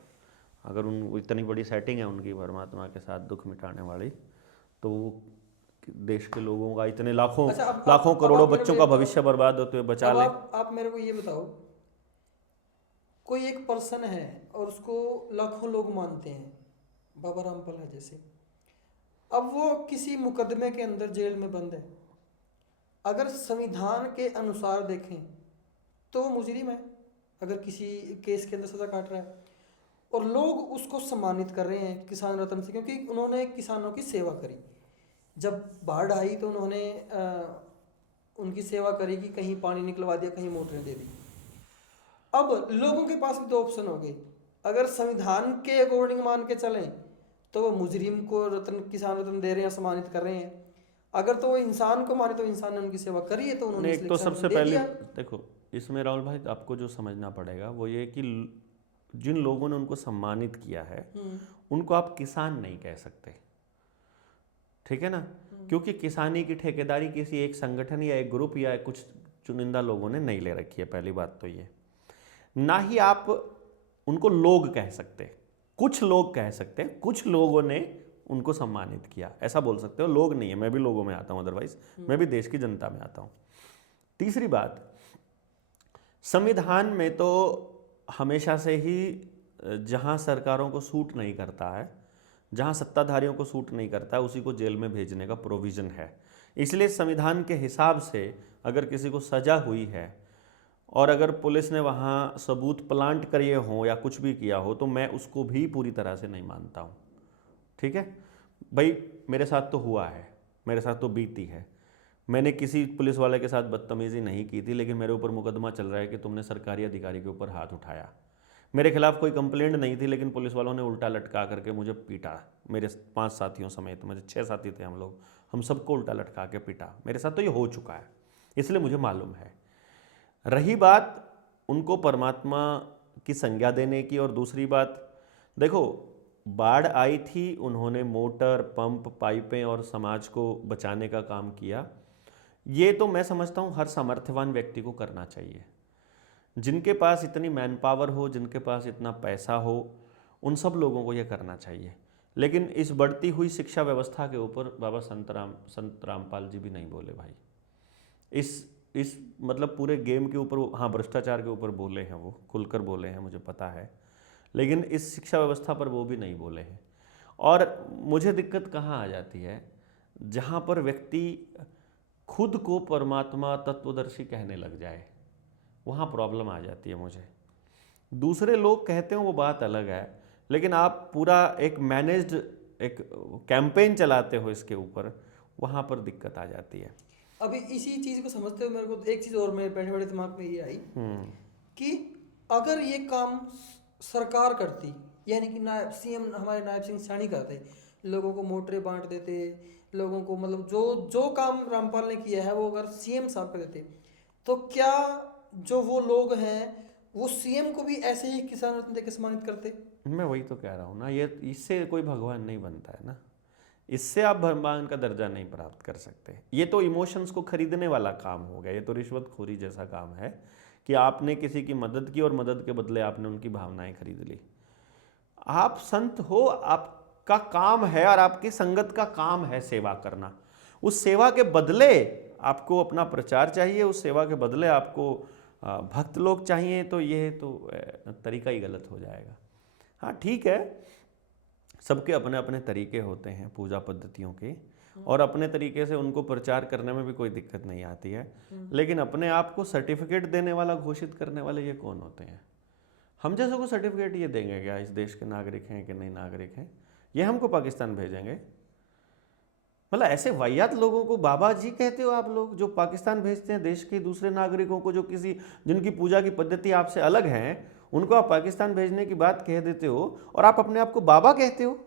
अगर उन इतनी बड़ी सेटिंग है उनकी परमात्मा के साथ दुख मिटाने वाली, तो देश के लोगों का, इतने लाखों अच्छा, लाखों करोड़ों बच्चों का भविष्य बर्बाद होते हुए बचा ले। आप मेरे को ये बताओ, कोई एक पर्सन है और उसको लाखों लोग मानते हैं, बाबा रामपाल है जैसे, अब वो किसी मुकदमे के अंदर जेल में बंद है। अगर संविधान के अनुसार देखें तो वो मुजरिम है, अगर किसी केस के अंदर सजा काट रहा है, और लोग उसको सम्मानित कर रहे हैं किसान रत्न से, क्योंकि उन्होंने किसानों की सेवा करी। जब बाढ़ आई तो उन्होंने उनकी सेवा करी कि कहीं पानी निकलवा दिया, कहीं मोटरें दे दी। अब लोगों के पास भी दो ऑप्शन हो गए, अगर संविधान के अकॉर्डिंग मान के चलें तो वो मुजरिम को किसान रत्न दे रहे हैं, सम्मानित कर रहे हैं। अगर तो वो इंसान को माने तो इंसान ने उनकी सेवा करी है तो उन्होंने एक तो सबसे पहले देखो, इसमें राहुल भाई आपको जो समझना पड़ेगा वो ये कि जिन लोगों ने उनको सम्मानित किया है उनको आप किसान नहीं कह सकते, ठीक है ना? क्योंकि किसानी की ठेकेदारी किसी एक संगठन या एक ग्रुप या कुछ चुनिंदा लोगों ने नहीं ले रखी है। पहली बात तो ये, ना ही आप उनको लोग कह सकते, कुछ लोग कह सकते हैं। कुछ लोगों ने उनको सम्मानित किया, ऐसा बोल सकते हो। लोग नहीं है, मैं भी लोगों में आता हूँ, अदरवाइज मैं भी देश की जनता में आता हूँ। तीसरी बात, संविधान में तो हमेशा से ही जहाँ सरकारों को सूट नहीं करता है, जहाँ सत्ताधारियों को सूट नहीं करता है, उसी को जेल में भेजने का प्रोविज़न है। इसलिए संविधान के हिसाब से अगर किसी को सज़ा हुई है और अगर पुलिस ने वहाँ सबूत प्लांट करे हों या कुछ भी किया हो, तो मैं उसको भी पूरी तरह से नहीं मानता हूँ। ठीक है भाई, मेरे साथ तो हुआ है, मेरे साथ तो बीती है, मैंने किसी पुलिस वाले के साथ बदतमीज़ी नहीं की थी, लेकिन मेरे ऊपर मुकदमा चल रहा है कि तुमने सरकारी अधिकारी के ऊपर हाथ उठाया। मेरे खिलाफ कोई कंप्लेंट नहीं थी, लेकिन पुलिस वालों ने उल्टा लटका करके मुझे पीटा, मेरे 5 साथियों समेत, मुझे 6 साथी थे हम लोग, हम सबको उल्टा लटका के पीटा। मेरे साथ तो ये हो चुका है, इसलिए मुझे मालूम है। रही बात उनको परमात्मा की संज्ञा देने की, और दूसरी बात, देखो बाढ़ आई थी, उन्होंने मोटर, पंप, पाइपें और समाज को बचाने का काम किया। ये तो मैं समझता हूँ हर सामर्थ्यवान व्यक्ति को करना चाहिए। जिनके पास इतनी मैन पावर हो, जिनके पास इतना पैसा हो, उन सब लोगों को ये करना चाहिए। लेकिन इस बढ़ती हुई शिक्षा व्यवस्था के ऊपर बाबा संत रामपाल जी भी नहीं बोले भाई। इस मतलब पूरे गेम के ऊपर, हाँ भ्रष्टाचार के ऊपर बोले हैं, वो खुलकर बोले हैं, मुझे पता है, लेकिन इस शिक्षा व्यवस्था पर वो भी नहीं बोले हैं। और मुझे दिक्कत कहाँ आ जाती है, जहाँ पर व्यक्ति खुद को परमात्मा तत्वदर्शी कहने लग जाए, वहाँ प्रॉब्लम आ जाती है मुझे। दूसरे लोग कहते हैं वो बात अलग है, लेकिन आप पूरा एक मैनेज्ड एक कैंपेन चलाते हो इसके ऊपर, वहाँ पर दिक्कत आ जाती है। अभी इसी चीज़ को समझते हुए मेरे को एक चीज़ और मेरे बैठे बैठे दिमाग में ये आई कि अगर ये काम सरकार करती, यानी कि नायब सीएम हमारे नायब सिंह सैनी करते, लोगों को मोटरें बांट देते, लोगों को मतलब जो जो काम रामपाल ने किया है वो अगर सीएम साहब कर देते, तो क्या जो वो लोग हैं वो सीएम को भी ऐसे ही किसान रत्न देकर सम्मानित करते? मैं वही तो कह रहा हूँ ना, ये इससे कोई भगवान नहीं बनता है ना, इससे आप भगवान का दर्जा नहीं प्राप्त कर सकते। ये तो इमोशंस को खरीदने वाला काम हो गया, ये तो रिश्वतखोरी जैसा काम है कि आपने किसी की मदद की और मदद के बदले आपने उनकी भावनाएं खरीद ली। आप संत हो, आपका काम है और आपकी संगत का काम है सेवा करना। उस सेवा के बदले आपको अपना प्रचार चाहिए, उस सेवा के बदले आपको भक्त लोग चाहिए, तो ये तो तरीका ही गलत हो जाएगा। हाँ ठीक है, सबके अपने अपने तरीके होते हैं पूजा पद्धतियों के, और अपने तरीके से उनको प्रचार करने में भी कोई दिक्कत नहीं आती है, लेकिन अपने आप को सर्टिफिकेट देने वाला, घोषित करने वाले ये कौन होते हैं? हम जैसे को सर्टिफिकेट ये देंगे क्या इस देश के नागरिक हैं कि नहीं नागरिक हैं? ये हमको पाकिस्तान भेजेंगे? मतलब ऐसे वाहियात लोगों को बाबा जी कहते हो आप लोग, जो पाकिस्तान भेजते हैं देश के दूसरे नागरिकों को, जो किसी जिनकी पूजा की पद्धति आपसे अलग हैं, उनको आप पाकिस्तान भेजने की बात कह देते हो और आप अपने आप को बाबा कहते हो।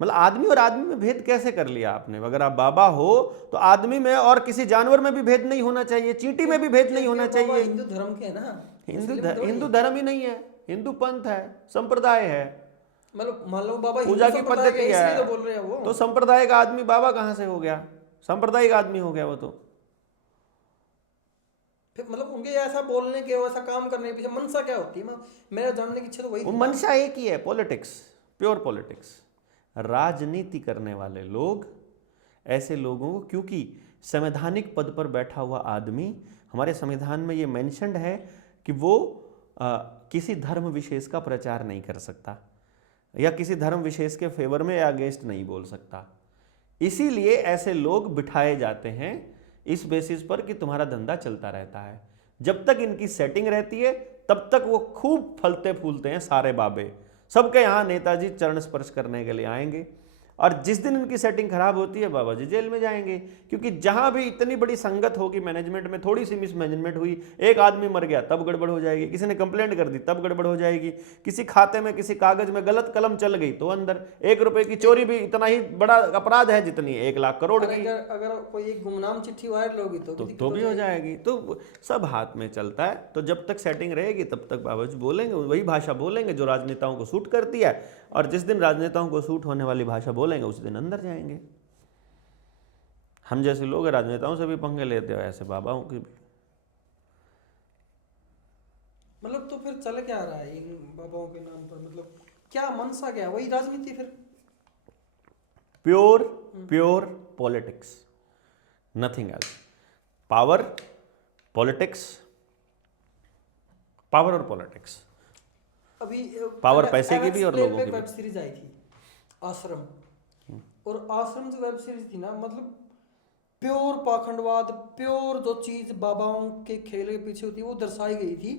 मतलब आदमी और आदमी में भेद कैसे कर लिया आपने? अगर आप बाबा हो तो आदमी में और किसी जानवर में भी भेद नहीं होना चाहिए, चींटी में भी भेद नहीं होना चाहिए। हिंदू धर्म के है ना, हिंदू धर्म ही नहीं है, हिंदू पंथ है, संप्रदाय है, मतलब मान लो बाबा पूजा की पद्धति है, तो बोल रहे हैं वो। तो संप्रदाय का आदमी बाबा कहां से हो गया? सांप्रदायिक आदमी हो गया वो तो। फिर मतलब उनके ऐसा बोलने के, ऐसा काम करने के पीछे मंशा क्या होती है? मेरा जानने की इच्छा तो वही वो थी। मंशा एक ही है, पॉलिटिक्स, प्योर पॉलिटिक्स। राजनीति करने वाले लोग, ऐसे लोगों को, क्योंकि संवैधानिक पद पर बैठा हुआ आदमी, हमारे संविधान में ये मेंशन्ड है कि वो किसी धर्म विशेष का प्रचार नहीं कर सकता या किसी धर्म विशेष के फेवर में या अगेंस्ट नहीं बोल सकता। इसीलिए ऐसे लोग बिठाए जाते हैं इस बेसिस पर कि तुम्हारा धंधा चलता रहता है। जब तक इनकी सेटिंग रहती है तब तक वो खूब फलते फूलते हैं सारे बाबे, सबके यहाँ नेताजी चरण स्पर्श करने के लिए आएंगे, और जिस दिन इनकी सेटिंग खराब होती है बाबा जी जेल में जाएंगे। क्योंकि जहां भी इतनी बड़ी संगत होगी मैनेजमेंट में, थोड़ी सी मिसमैनेजमेंट हुई, एक आदमी मर गया तब गड़बड़ हो जाएगी, किसी ने कंप्लेंट कर दी तब गड़बड़ हो जाएगी, किसी खाते में किसी कागज में गलत कलम चल गई तो अंदर। 1 रुपए की चोरी भी इतना ही बड़ा अपराध है जितनी 1 लाख करोड़ की। अगर कोई एक गुमनाम चिट्ठी वायरल होगी तो भी हो जाएगी। तो सब हाथ में चलता है। तो जब तक सेटिंग रहेगी तब तक बाबा जी बोलेंगे, वही भाषा बोलेंगे जो राजनेताओं को सूट करती है, और जिस दिन राजनेताओं को सूट होने वाली भाषा बोलेंगे उस दिन अंदर जाएंगे। हम जैसे लोग राजनेताओं से भी पंगे लेते हो, ऐसे बाबाओं की भी। मतलब तो फिर चल क्या रहा है इन बाबाओं के नाम पर? मतलब क्या मंशा क्या है? वही राजनीति फिर। Pure politics, nothing else. Power, politics, power और पॉलिटिक्स। अभी पावर पैसे की भी और लोगों की भी। वेब सीरीज आई थी आश्रम, और आश्रम जो वेब सीरीज थी ना, मतलब प्योर पाखंडवाद, प्योर जो चीज बाबाओं के खेल के पीछे होती है वो दर्शाई गई थी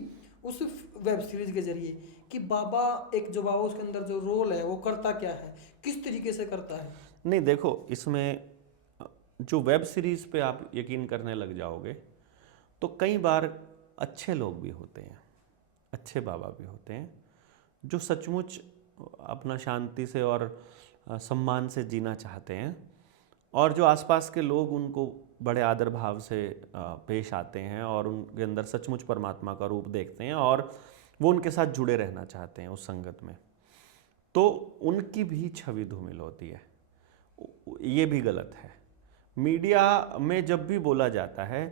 उस वेब सीरीज के जरिए, कि बाबा, एक जो बाबा उसके अंदर जो रोल है वो करता क्या है, किस तरीके से करता है। नहीं देखो, इसमें जो वेब सीरीज पे आप यकीन करने लग जाओगे तो कई बार अच्छे लोग भी होते हैं, अच्छे बाबा भी होते हैं जो सचमुच अपना शांति से और सम्मान से जीना चाहते हैं, और जो आसपास के लोग उनको बड़े आदर भाव से पेश आते हैं और उनके अंदर सचमुच परमात्मा का रूप देखते हैं और वो उनके साथ जुड़े रहना चाहते हैं उस संगत में, तो उनकी भी छवि धूमिल होती है। ये भी गलत है। मीडिया में जब भी बोला जाता है,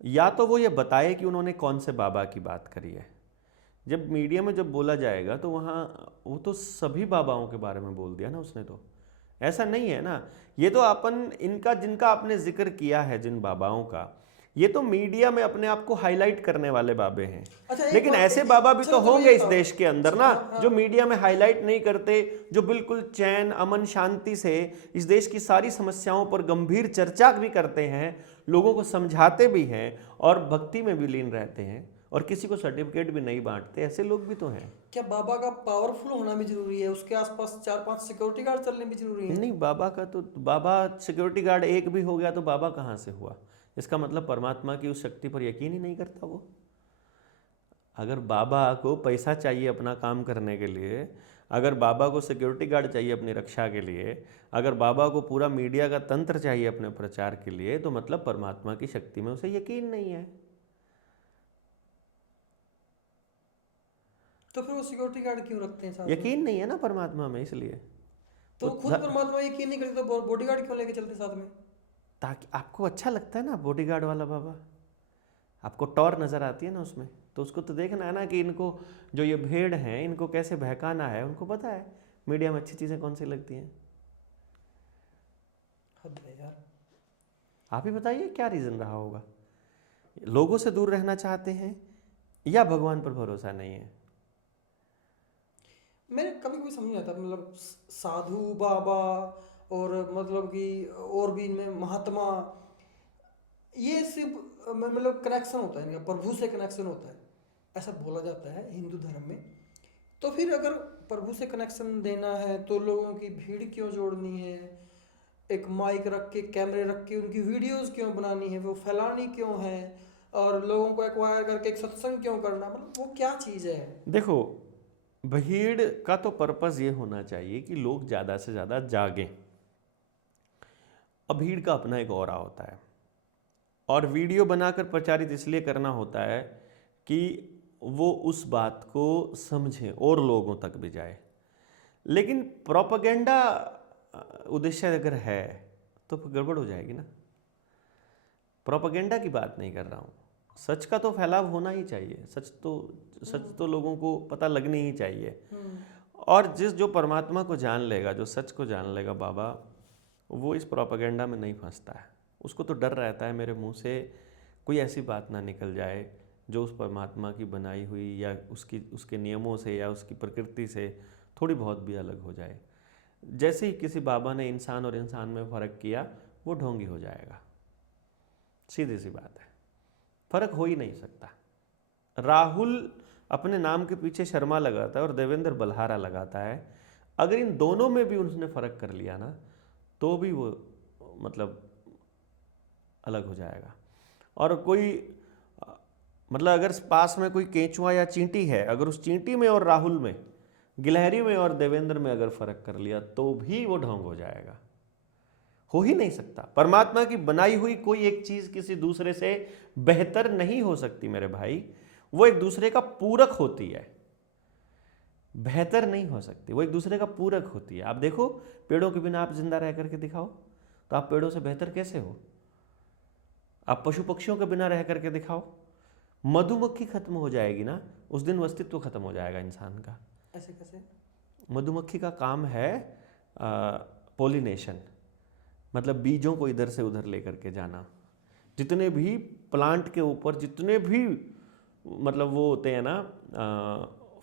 या तो वो ये बताए कि उन्होंने कौन से बाबा की बात करी है। जब मीडिया में जब बोला जाएगा तो वहाँ वो तो सभी बाबाओं के बारे में बोल दिया ना उसने, तो ऐसा नहीं है ना। ये तो अपन इनका, जिनका आपने जिक्र किया है, जिन बाबाओं का, ये तो मीडिया में अपने आप को हाईलाइट करने वाले बाबे हैं। अच्छा, एक लेकिन बात- ऐसे बाबा भी तो चलो होंगे ये इस बताओ। देश के अंदर ना, हाँ, हाँ। जो मीडिया में हाईलाइट नहीं करते, जो बिल्कुल चैन अमन शांति से इस देश की सारी समस्याओं पर गंभीर चर्चा भी करते हैं, लोगों को समझाते भी हैं और भक्ति में भी लीन रहते हैं और किसी को सर्टिफिकेट भी नहीं बांटते। ऐसे लोग भी तो हैं। क्या बाबा का पावरफुल होना भी जरूरी है? उसके आसपास 4-5 सिक्योरिटी गार्ड चलने भी जरूरी है? नहीं, बाबा का तो, बाबा सिक्योरिटी गार्ड एक भी हो गया तो बाबा कहाँ से हुआ? इसका मतलब परमात्मा की उस शक्ति पर यकीन ही नहीं करता वो। अगर बाबा को पैसा चाहिए अपना काम करने के लिए, अगर बाबा को सिक्योरिटी गार्ड चाहिए अपनी रक्षा के लिए, अगर बाबा को पूरा मीडिया का तंत्र चाहिए अपने प्रचार के लिए, तो मतलब परमात्मा की शक्ति में उसे यकीन नहीं है। तो फिर वो सिक्योरिटी गार्ड क्यों रखते हैं साथ में? यकीन नहीं है ना परमात्मा में, इसलिए। तो वो खुद परमात्मा यकीन नहीं करते तो बॉडी गार्ड क्यों लेके चलते साथ में? ताकि आपको अच्छा लगता है ना बॉडीगार्ड वाला बाबा, आपको टॉर नज़र आती है ना उसमें, तो उसको तो देखना है ना कि इनको, जो ये भेड़ हैं, इनको कैसे बहकाना है। उनको पता है मीडिया में अच्छी चीज़ें कौन सी लगती हैं। हद है यार। आप ही बताइए क्या रीज़न रहा होगा? लोगों से दूर रहना चाहते हैं या भगवान पर भरोसा नहीं है? मैंने कभी कभी समझ नहीं आता, मतलब साधु बाबा और मतलब कि और भी इनमें महात्मा, ये सिर्फ मतलब कनेक्शन होता है इनका, प्रभु से कनेक्शन होता है, ऐसा बोला जाता है हिंदू धर्म में। तो फिर अगर प्रभु से कनेक्शन देना है तो लोगों की भीड़ क्यों जोड़नी है? एक माइक रख के, कैमरे रख के उनकी वीडियोस क्यों बनानी है, वो फैलानी क्यों है, और लोगों को एक्वायर करके एक सत्संग क्यों करना? मतलब वो क्या चीज़ है? देखो, भीड़ का तो पर्पस ये होना चाहिए कि लोग ज़्यादा से ज़्यादा जागें। अब भीड़ का अपना एक ऑरा होता है, और वीडियो बनाकर प्रचारित इसलिए करना होता है कि वो उस बात को समझें और लोगों तक भी जाए। लेकिन प्रोपेगेंडा उद्देश्य अगर है तो फिर गड़बड़ हो जाएगी ना। प्रोपेगेंडा की बात नहीं कर रहा हूँ, सच का तो फैलाव होना ही चाहिए। सच तो लोगों को पता लगनी ही चाहिए। और जो परमात्मा को जान लेगा, जो सच को जान लेगा बाबा, वो इस प्रोपेगेंडा में नहीं फंसता है। उसको तो डर रहता है मेरे मुंह से कोई ऐसी बात ना निकल जाए जो उस परमात्मा की बनाई हुई या उसके नियमों से या उसकी प्रकृति से थोड़ी बहुत भी अलग हो जाए। जैसे ही किसी बाबा ने इंसान और इंसान में फ़र्क किया, वो ढोंगी हो जाएगा। सीधी सी बात है, फ़र्क हो ही नहीं सकता। राहुल अपने नाम के पीछे शर्मा लगाता है और देवेंद्र बल्हारा लगाता है। अगर इन दोनों में भी उसने फ़र्क कर लिया ना, तो भी वो मतलब अलग हो जाएगा। और कोई मतलब अगर पास में कोई केंचुआ या चींटी है, अगर उस चींटी में और राहुल में, गिलहरी में और देवेंद्र में अगर फ़र्क कर लिया, तो भी वो ढोंग हो जाएगा। हो ही नहीं सकता। परमात्मा की बनाई हुई कोई एक चीज़ किसी दूसरे से बेहतर नहीं हो सकती मेरे भाई। वो एक दूसरे का पूरक होती है, बेहतर नहीं हो सकती। वो एक दूसरे का पूरक होती है। आप देखो, पेड़ों के बिना आप जिंदा रह करके दिखाओ, तो आप पेड़ों से बेहतर कैसे हो? आप पशु पक्षियों के बिना रह करके दिखाओ, मधुमक्खी खत्म हो जाएगी ना, उस दिन अस्तित्व खत्म हो जाएगा इंसान का। ऐसे कैसे? मधुमक्खी का काम है पोलिनेशन, मतलब बीजों को इधर से उधर लेकर के जाना। जितने भी प्लांट के ऊपर जितने भी मतलब वो होते हैं ना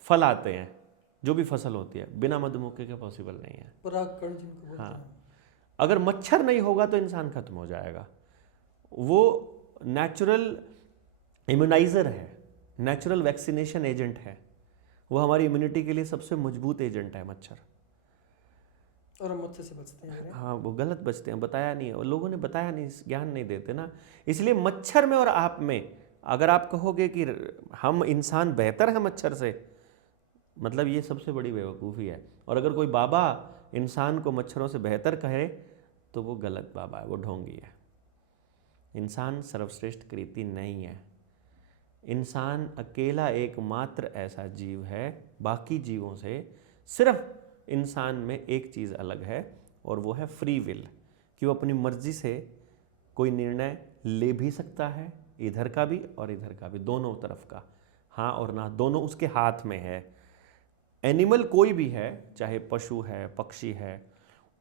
फल आते हैं, जो भी फसल होती है, बिना मधुमक्खी के पॉसिबल नहीं है। परागकण जिनको बोलते हाँ, हैं। अगर मच्छर नहीं होगा तो इंसान खत्म हो जाएगा। वो नेचुरल इम्यूनाइजर है, नेचुरल वैक्सीनेशन एजेंट है, वो हमारी इम्यूनिटी के लिए सबसे मजबूत एजेंट है मच्छर। और हम मच्छर से बचते हैं। हाँ, वो गलत बचते हैं, बताया नहीं है, और लोगों ने बताया नहीं, ज्ञान नहीं देते ना। इसलिए मच्छर में और आप में अगर आप कहोगे कि हम इंसान बेहतर हैं मच्छर से, मतलब ये सबसे बड़ी बेवकूफ़ी है। और अगर कोई बाबा इंसान को मच्छरों से बेहतर कहे तो वो गलत बाबा है, वो ढोंगी है। इंसान सर्वश्रेष्ठ कृति नहीं है। इंसान अकेला एकमात्र ऐसा जीव है, बाकी जीवों से सिर्फ इंसान में एक चीज़ अलग है, और वो है फ्री विल, कि वो अपनी मर्जी से कोई निर्णय ले भी सकता है, इधर का भी और इधर का भी, दोनों तरफ का, हाँ और ना, दोनों उसके हाथ में है। एनिमल कोई भी है, चाहे पशु है, पक्षी है,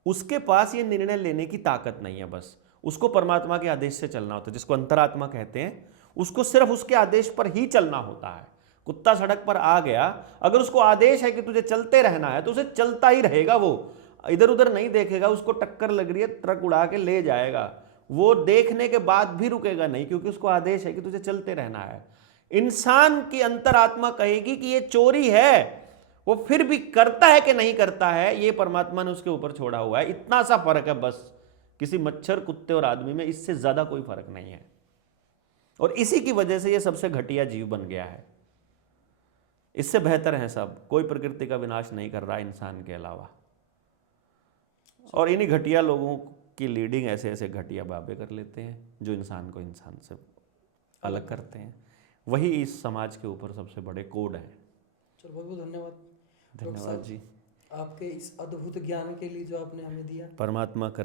उसके पास ये निर्णय लेने की ताकत नहीं है। बस उसको परमात्मा के आदेश से चलना होता है, जिसको अंतरात्मा कहते हैं। उसको सिर्फ उसके आदेश पर ही चलना होता है। कुत्ता सड़क पर आ गया, अगर उसको आदेश है कि तुझे चलते रहना है तो उसे चलता ही रहेगा, वो इधर उधर नहीं देखेगा। उसको टक्कर लग रही है, ट्रक उड़ा के ले जाएगा, वो देखने के बाद भी रुकेगा नहीं, क्योंकि उसको आदेश है कि तुझे चलते रहना है। इंसान की अंतरात्मा कहेगी कि ये चोरी है, वो फिर भी करता है कि नहीं करता है, ये परमात्मा ने उसके ऊपर छोड़ा हुआ है। इतना सा फर्क है बस, किसी मच्छर, कुत्ते और आदमी में, इससे ज्यादा कोई फर्क नहीं है। और इसी की वजह से ये सबसे घटिया जीव बन गया है। इससे बेहतर है सब, कोई प्रकृति का विनाश नहीं कर रहा इंसान के अलावा। और इन्हीं घटिया लोगों की लीडिंग ऐसे ऐसे घटिया बाबे कर लेते हैं, जो इंसान को इंसान से अलग करते हैं। वही इस समाज के ऊपर सबसे बड़े कोड हैं। चलो, बहुत बहुत धन्यवाद। धन्यवाद जी, आपके इस अद्भुत ज्ञान के लिए जो आपने हमें दिया। परमात्मा कर